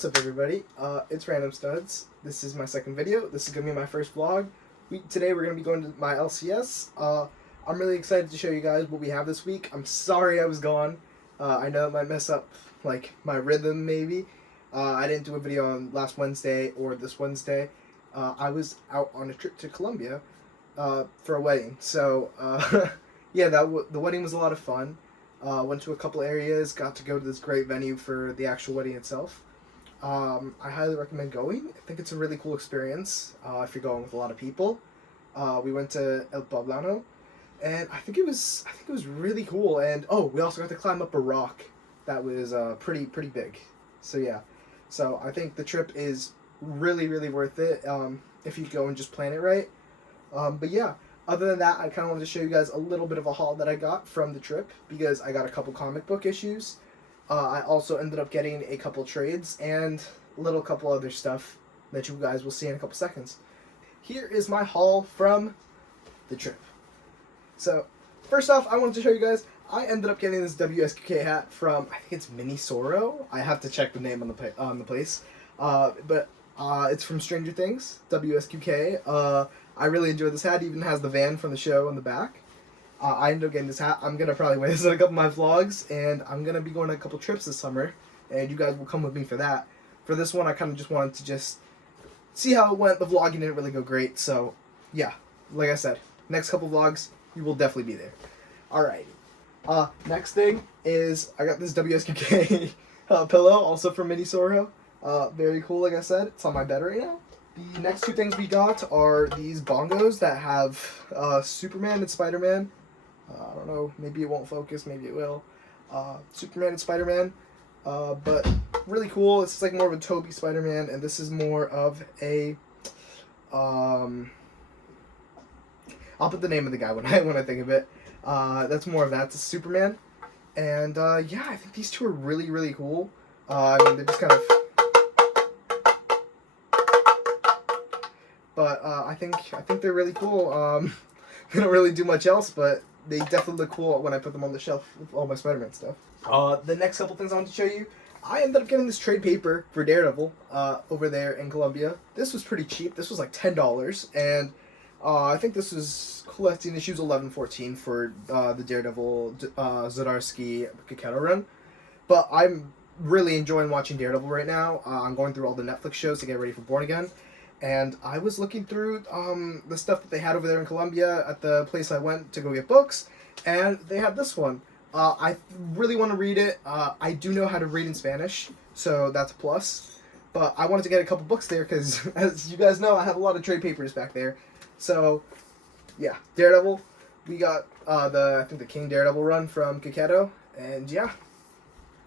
What's up, everybody? It's Random Studs. This is my second video. This is going to be my first vlog. Today we're going to be going to my LCS. I'm really excited to show you guys what we have this week. I'm sorry I was gone. I know it might mess up like my rhythm maybe. I didn't do a video on last Wednesday or this Wednesday. I was out on a trip to Colombia for a wedding. So yeah, the wedding was a lot of fun. Went to a couple areas, got to go to this great venue for the actual wedding itself. I highly recommend going. I think it's a really cool experience if you're going with a lot of people. We went to El Poblano, and I think it was really cool. And oh, we also got to climb up a rock that was pretty big. So yeah, so I think the trip is really worth it if you go and just plan it right. But yeah. Other than that, I kind of wanted to show you guys a little bit of a haul that I got from the trip because I got a couple comic book issues. I also ended up getting a couple trades and a couple other stuff that you guys will see in a couple seconds. Here is my haul from the trip. So, first off, I wanted to show you guys, I ended up getting this WSQK hat from, I think it's Minisoro. I have to check the name on the place. But it's from Stranger Things, WSQK. I really enjoyed this hat. It even has the van from the show on the back. I ended up getting this hat. I'm going to probably wear this in a couple of my vlogs, and I'm going to be going on a couple trips this summer, and you guys will come with me for that. For this one, I kind of just wanted to just see how it went. The vlogging didn't really go great, so yeah, like I said, next couple vlogs, you will definitely be there. Alrighty. Next thing is I got this WSQK pillow, also from Minisoro. Very cool, like I said. It's on my bed right now. The next two things we got are these bongos that have Superman and Spider-Man. I don't know, maybe it won't focus, maybe it will. Superman and Spider-Man, but really cool. It's like more of a Toby Spider-Man, and this is more of a, I'll put the name of the guy when I think of it. That's more of that. It's a Superman, and yeah, I think these two are really cool. I mean, they're just kind of. But I think they're really cool. They don't really do much else, but they definitely look cool when I put them on the shelf with all my Spider-Man stuff. The next couple things I want to show you, I ended up getting this trade paper for Daredevil over there in Colombia. This was pretty cheap. This was like $10, and I think this was collecting issues 11-14 for the Daredevil Zdarsky Kakero run. But I'm really enjoying watching Daredevil right now. I'm going through all the Netflix shows to get ready for Born Again. And I was looking through the stuff that they had over there in Colombia at the place I went to go get books, and they had this one. I really want to read it. I do know how to read in Spanish, so that's a plus. But I wanted to get a couple books there because, as you guys know, I have a lot of trade papers back there. So, yeah, Daredevil. We got I think the King Daredevil run from Kakero, and yeah.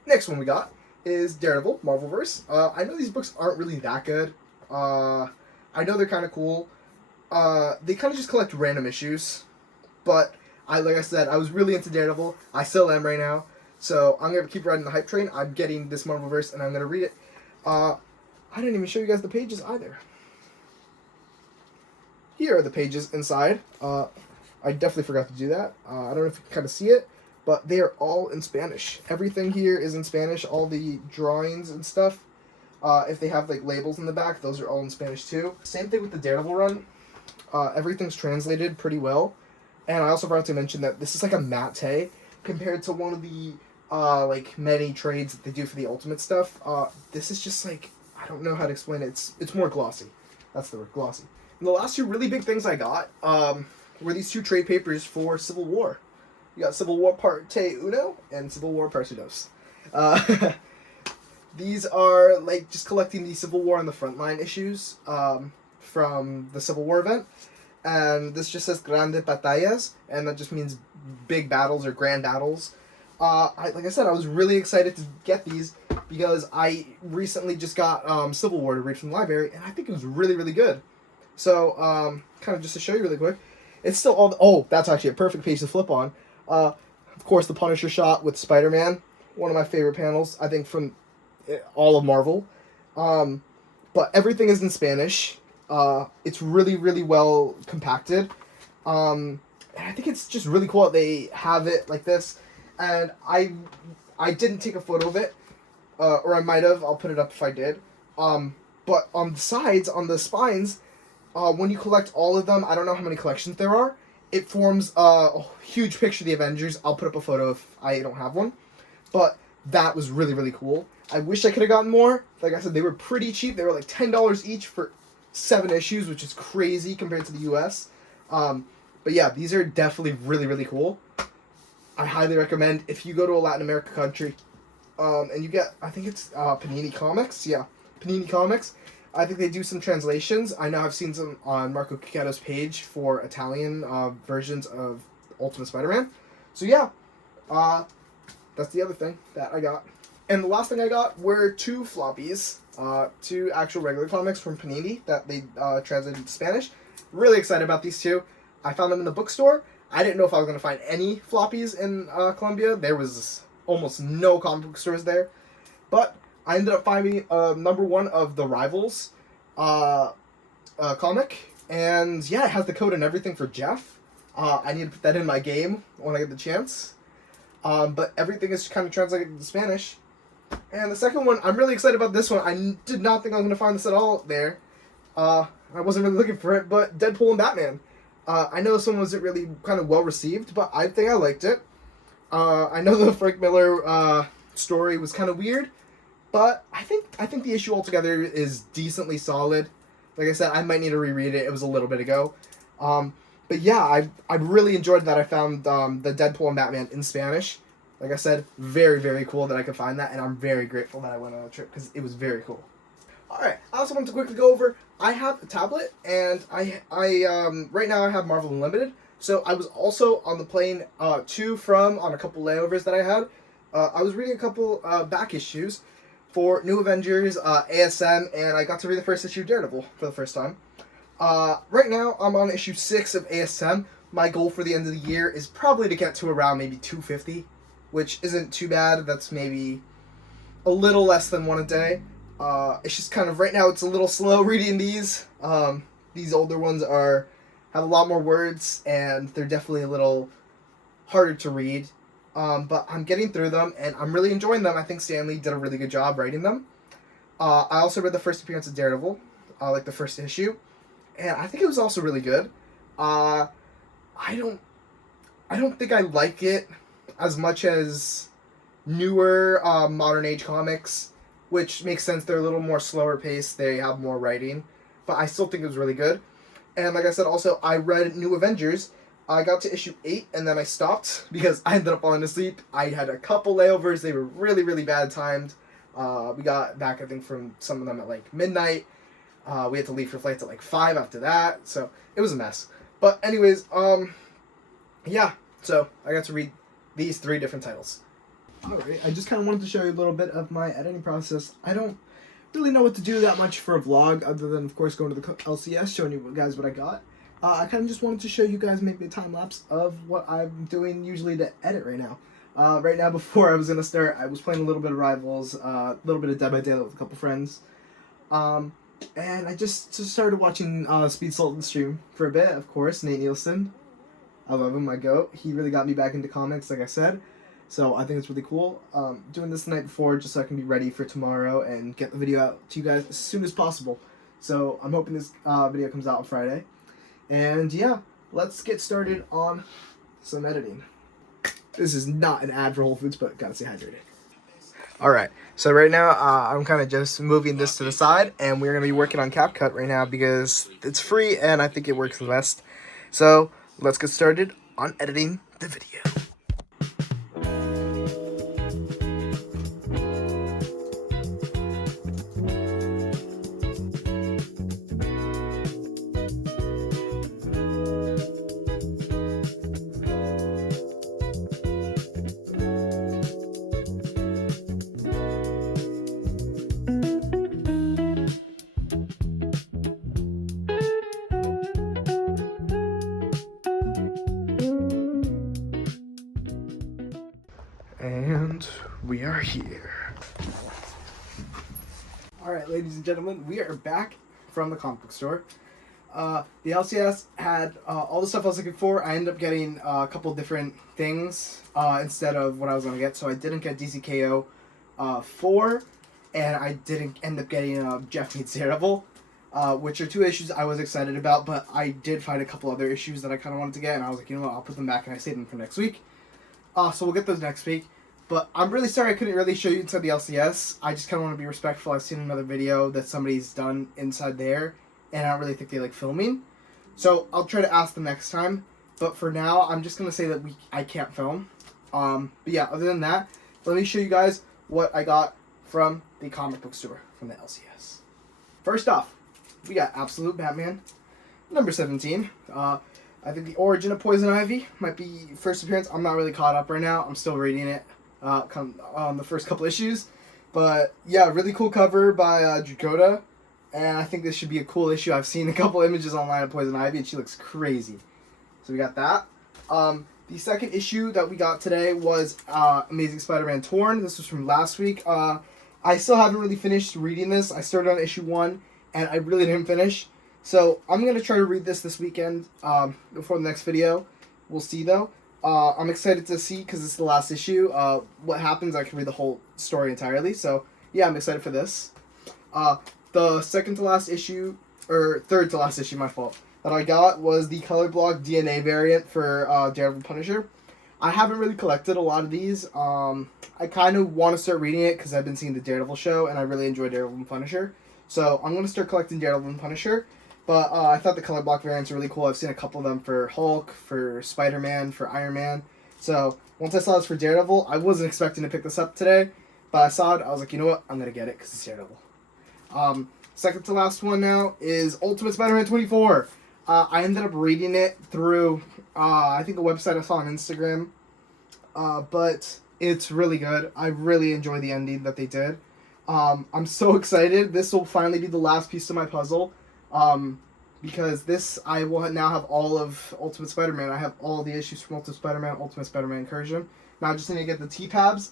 Next one we got is Daredevil, Marvelverse. I know these books aren't really that good. I know they're kind of cool. They kind of just collect random issues, but like I said, I was really into Daredevil. I still am right now, so I'm gonna keep riding the hype train. I'm getting this Marvelverse, and I'm gonna read it. I didn't even show you guys the pages either. Here are the pages inside. I definitely forgot to do that. I don't know if you can kind of see it, but they are all in Spanish. Everything here is in Spanish. All the drawings and stuff. If they have like labels in the back, those are all in Spanish too. Same thing with the Daredevil run. Everything's translated pretty well. And I also forgot to mention that this is like a matte compared to one of the like many trades that they do for the Ultimate stuff. This is just like, I don't know how to explain it. It's more glossy. That's the word, glossy. And the last two really big things I got were these two trade papers for Civil War. You got Civil War Parte Uno and Civil War Parte Dos. These are like just collecting the Civil War on the Frontline issues from the Civil War event. And this just says Grande Batallas, and that just means big battles or grand battles. Like I said, I was really excited to get these because I recently just got Civil War to read from the library, and I think it was really good. So, kind of just to show you really quick, it's still all... Oh, that's actually a perfect page to flip on. Of course, the Punisher shot with Spider-Man. One of my favorite panels, I think, from all of Marvel. But everything is in Spanish. It's really well compacted. And I think it's just really cool that they have it like this. And I didn't take a photo of it. or I might have. I'll put it up if I did. But on the sides, on the spines, when you collect all of them, I don't know how many collections there are. It forms a huge picture of the Avengers. I'll put up a photo if I don't have one. But that was really, really cool. I wish I could have gotten more. Like I said, they were pretty cheap. They were like $10 each for 7 issues, which is crazy compared to the US. But yeah, these are definitely really, really cool. I highly recommend if you go to a Latin America country, and you get, I think it's Panini Comics. Yeah, Panini Comics. I think they do some translations. I know I've seen some on Marco Cacchetto's page for Italian versions of Ultimate Spider-Man. So yeah, that's the other thing that I got. And the last thing I got were 2 floppies, 2 actual regular comics from Panini that they translated to Spanish. Really excited about these 2. I found them in the bookstore. I didn't know if I was going to find any floppies in Colombia. There was almost no comic book stores there. But I ended up finding number 1 of the Rivals comic. And yeah, it has the code and everything for Jeff. I need to put that in my game when I get the chance. But everything is kind of translated into Spanish. And the second one, I'm really excited about this one. I did not think I was going to find this at all there. I wasn't really looking for it, but Deadpool and Batman. I know this one wasn't really kind of well received, but I think I liked it. I know the Frank Miller story was kind of weird, but I think the issue altogether is decently solid. Like I said, I might need to reread it. It was a little bit ago. But yeah, I really enjoyed that I found the Deadpool and Batman in Spanish. Like I said, very, very cool that I could find that, and I'm very grateful that I went on a trip because it was very cool. Alright, I also want to quickly go over, I have a tablet, and I right now I have Marvel Unlimited, so I was also on the plane to from on a couple layovers that I had. I was reading a couple back issues for New Avengers, ASM, and I got to read the first issue of Daredevil for the first time. Right now, I'm on issue 6 of ASM. My goal for the end of the year is probably to get to around maybe 250, which isn't too bad. That's maybe a little less than 1 a day. It's just kind of, right now, it's a little slow reading these. These older ones have a lot more words, and they're definitely a little harder to read. But I'm getting through them, and I'm really enjoying them. I think Stanley did a really good job writing them. I also read the first appearance of Daredevil, like the first issue, and I think it was also really good. I don't think I like it as much as newer modern age comics, which makes sense. They're a little more slower paced. They have more writing, but I still think it was really good. And like I said, also I read New Avengers. I got to issue 8 and then I stopped because I ended up falling asleep. I had a couple layovers. They were really, really bad timed. We got back, I think, from some of them at like midnight. We had to leave for flights at like 5 after that. So it was a mess. But anyways, yeah. So I got to read these 3 different titles. Alright, I just kind of wanted to show you a little bit of my editing process. I don't really know what to do that much for a vlog, other than, of course, going to the LCS, showing you guys what I got. I kind of just wanted to show you guys maybe a time-lapse of what I'm doing usually to edit right now. Right now, before I was going to start, I was playing a little bit of Rivals, a little bit of Dead by Daylight with a couple friends. And I just started watching Speed Sultan stream for a bit, of course, Nate Nielsen. I love him, my goat. He really got me back into comics, like I said. So I think it's really cool. Doing this the night before just so I can be ready for tomorrow and get the video out to you guys as soon as possible. So I'm hoping this video comes out on Friday. And yeah, let's get started on some editing. This is not an ad for Whole Foods, but gotta stay hydrated. Alright, so right now I'm kind of just moving this to the side, and we're going to be working on CapCut right now because it's free and I think it works the best. So let's get started on editing the video. And we are here. Alright, ladies and gentlemen, we are back from the comic book store. The LCS had all the stuff I was looking for. I ended up getting a couple different things instead of what I was going to get. So I didn't get DCKO 4, and I didn't end up getting Jeff Meets Daredevil, which are 2 issues I was excited about, but I did find a couple other issues that I kind of wanted to get, and I was like, you know what, I'll put them back and I saved them for next week. So we'll get those next week. But I'm really sorry I couldn't really show you inside the LCS. I just kind of want to be respectful. I've seen another video that somebody's done inside there, and I don't really think they like filming. So I'll try to ask them next time. But for now, I'm just going to say that I can't film. But yeah, other than that, let me show you guys what I got from the comic book store from the LCS. First off, we got Absolute Batman, number 17. I think the origin of Poison Ivy might be first appearance. I'm not really caught up right now. I'm still reading it on the first couple issues. But yeah, really cool cover by Jagoda. And I think this should be a cool issue. I've seen a couple images online of Poison Ivy, and she looks crazy. So we got that. The second issue that we got today was Amazing Spider-Man Torn. This was from last week. I still haven't really finished reading this. I started on issue 1, and I really didn't finish. So I'm going to try to read this weekend before the next video. We'll see, though. I'm excited to see, because it's the last issue, what happens. I can read the whole story entirely. So, yeah, I'm excited for this. The second to last issue, or third to last issue, my fault, that I got was the color block DNA variant for Daredevil Punisher. I haven't really collected a lot of these. I kind of want to start reading it because I've been seeing the Daredevil show, and I really enjoy Daredevil and Punisher. So I'm going to start collecting Daredevil and Punisher. But I thought the color block variants are really cool. I've seen a couple of them for Hulk, for Spider-Man, for Iron Man. So once I saw this for Daredevil, I wasn't expecting to pick this up today. But I saw it, I was like, you know what? I'm going to get it because it's Daredevil. Second to last one now is Ultimate Spider-Man 24. I ended up reading it through, I think, a website I saw on Instagram. But it's really good. I really enjoy the ending that they did. I'm so excited. This will finally be the last piece of my puzzle. Because this, I will now have all of Ultimate Spider-Man. I have all the issues from Ultimate Spider-Man Incursion. Now I just need to get the T-Tabs,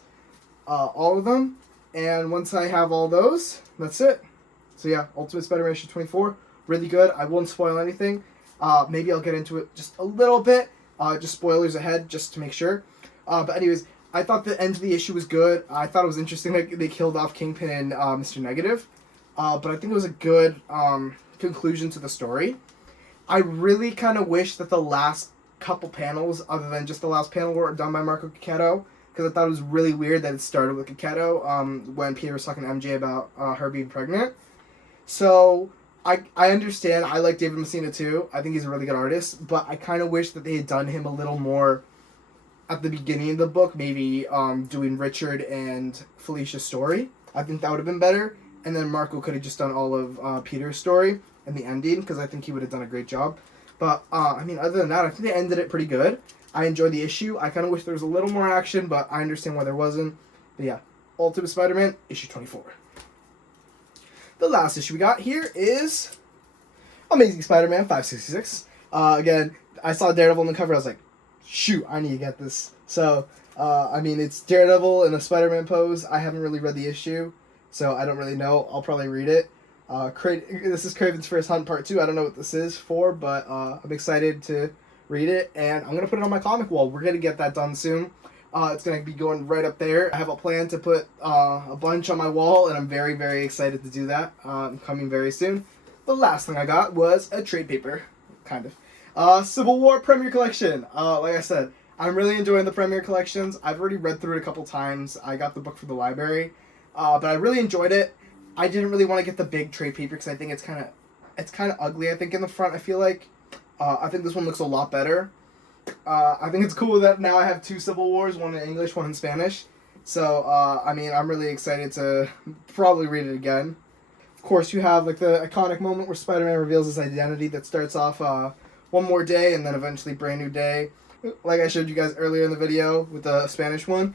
all of them. And once I have all those, that's it. So yeah, Ultimate Spider-Man issue 24, really good. I won't spoil anything. Maybe I'll get into it just a little bit. Just spoilers ahead, just to make sure. But anyways, I thought the end of the issue was good. I thought it was interesting that they killed off Kingpin and Mr. Negative. But I think it was a good conclusion to the story. I really kind of wish that the last couple panels, other than just the last panel, were done by Marco Cacchetto, because I thought it was really weird that it started with Cacchetto when Peter was talking to MJ about her being pregnant. So I understand. I like David Messina too. I think he's a really good artist, but I kind of wish that they had done him a little more at the beginning of the book, maybe doing Richard and Felicia's story. I think that would have been better. And then Marco could have just done all of Peter's story and the ending, because I think he would have done a great job. But, I mean, other than that, I think they ended it pretty good. I enjoyed the issue. I kind of wish there was a little more action, but I understand why there wasn't. But yeah, Ultimate Spider-Man, issue 24. The last issue we got here is Amazing Spider-Man 566. Again, I saw Daredevil on the cover. I was like, shoot, I need to get this. So, I mean, it's Daredevil in a Spider-Man pose. I haven't really read the issue, so I don't really know. I'll probably read it. This is Kraven's First Hunt Part 2. I don't know what this is for, but I'm excited to read it, and I'm going to put it on my comic wall. We're going to get that done soon. It's going to be going right up there. I have a plan to put a bunch on my wall, and I'm very, very excited to do that. Coming very soon. The last thing I got was a trade paper, kind of. Civil War Premier Collection. Like I said, I'm really enjoying the Premier Collections. I've already read through it a couple times. I got the book from the library, but I really enjoyed it. I didn't really want to get the big trade paper because I think it's kind of ugly. I think in the front, I feel like I think this one looks a lot better. I think it's cool that now I have 2 Civil Wars, one in English, one in Spanish. So I mean, I'm really excited to probably read it again. Of course, you have like the iconic moment where Spider-Man reveals his identity that starts off One More Day and then eventually Brand New Day. Like I showed you guys earlier in the video with the Spanish one.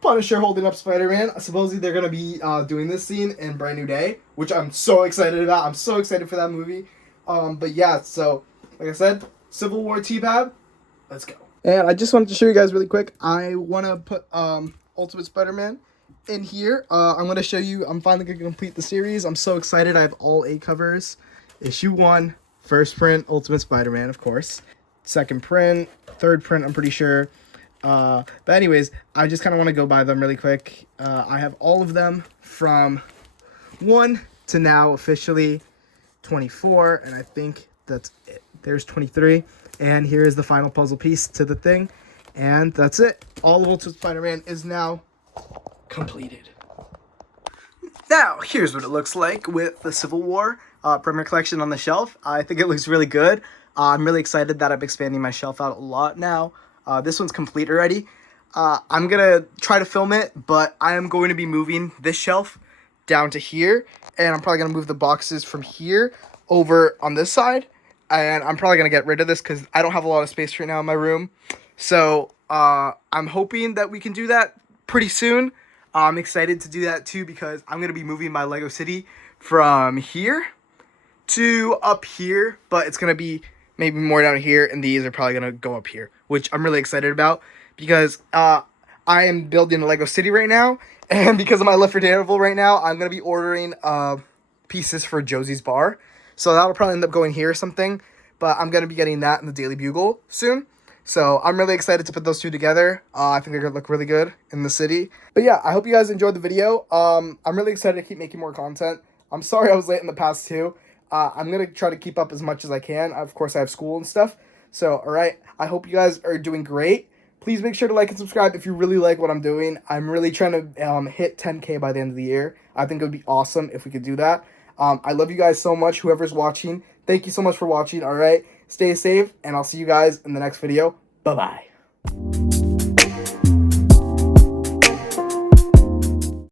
Punisher holding up Spider-Man. Supposedly they're going to be doing this scene in Brand New Day, which I'm so excited about. I'm so excited for that movie. But yeah, so like I said, Civil War T-Pab, let's go. And I just wanted to show you guys really quick. I want to put Ultimate Spider-Man in here. I'm going to show you, I'm finally going to complete the series. I'm so excited. I have all 8 covers. Issue 1, first print, Ultimate Spider-Man, of course. Second print, third print, I'm pretty sure. But anyways, I just kind of want to go by them really quick. I have all of them from 1 to now officially 24, and I think that's it. There's 23, and here is the final puzzle piece to the thing, and that's it. All of Ultimate Spider-Man is now completed. Now, here's what it looks like with the Civil War Premier Collection on the shelf. I think it looks really good. I'm really excited that I'm expanding my shelf out a lot now. This one's complete already. I'm going to try to film it, but I am going to be moving this shelf down to here, and I'm probably going to move the boxes from here over on this side, and I'm probably going to get rid of this because I don't have a lot of space right now in my room. So I'm hoping that we can do that pretty soon. I'm excited to do that too because I'm going to be moving my Lego City from here to up here, but it's going to be maybe more down here, and these are probably going to go up here, which I'm really excited about because I am building a Lego City right now, and because of my Left 4 Dead right now, I'm going to be ordering pieces for Josie's Bar, so that'll probably end up going here or something, but I'm going to be getting that in the Daily Bugle soon. So I'm really excited to put those two together. I think they're going to look really good in the city. But yeah, I hope you guys enjoyed the video. I'm really excited to keep making more content. I'm sorry I was late in the past too. I'm going to try to keep up as much as I can. Of course, I have school and stuff. So, all right. I hope you guys are doing great. Please make sure to like and subscribe if you really like what I'm doing. I'm really trying to hit 10K by the end of the year. I think it would be awesome if we could do that. I love you guys so much, whoever's watching. Thank you so much for watching, all right? Stay safe, and I'll see you guys in the next video. Bye-bye.